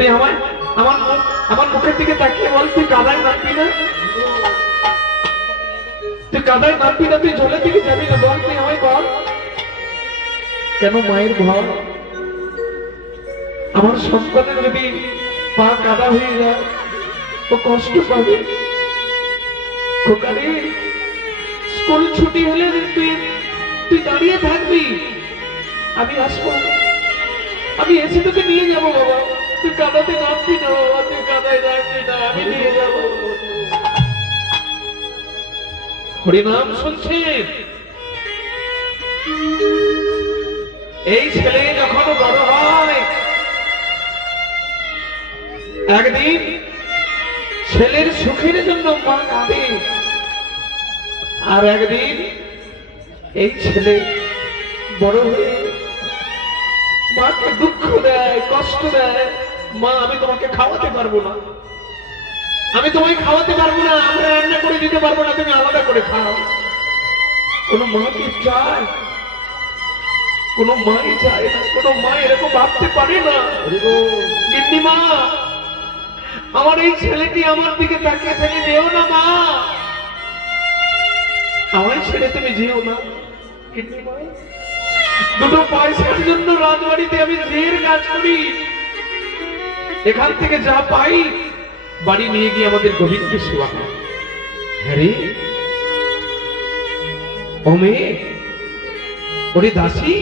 তুই আমার আমার আমার মুখের দিকে তাকিয়ে বল, তুই কাদায় নামবি না? তুই কাদায় নামবি না? তুই জলের দিকে যাবি না? বল, তুই আমায় বল। কেন মায়ের ভয়? আমার সন্তানের যদি পা কাদা হয়ে যায় ও কষ্ট পাবে। খোকারে, স্কুল ছুটি হলে তুই তুই দাঁড়িয়ে থাকবি, আমি আসবো, আমি এসে তোকে নিয়ে যাবো বাবা। তুই কাদাতে নামবি না বাবা, তুই কাদায় নামবি না, আমি নিয়ে যাবো। হরিনাম শুনছেন? এই ছেলে যখন বড় হয়, একদিন ছেলের সুখের জন্য মা কাঁদে, আর একদিন এই ছেলে বড় হয়ে মাকে দুঃখ দেয়, কষ্ট দেয়। মা, আমি তোমাকে খাওয়াতে পারবো না, আমি তোমায় খাওয়াতে পারবো না, আমরা রান্না করে দিতে পারবো না, তুমি আলাদা করে খাও। কোনো মা কি চায়? কোনো মাই চায় না, কোনো মা এরকম ভাবতে পারে না। গিন্নি মা, আমার এই ছেলেটি আমার দিকে তাকিয়ে থেকে যেও না মা, আমায় ছেড়ে তুমি যেও না। গিন্নি মা, দুটো পয়সার জন্য রাজবাড়িতে আমি ঝের কাজ করি, এখান থেকে যা পাই বাড়ি নিয়ে গিয়ে আমাদের গোবিন্দকে সেবা করি। হ্যাঁ রে, ও মেয়ে, ওরে দাসী,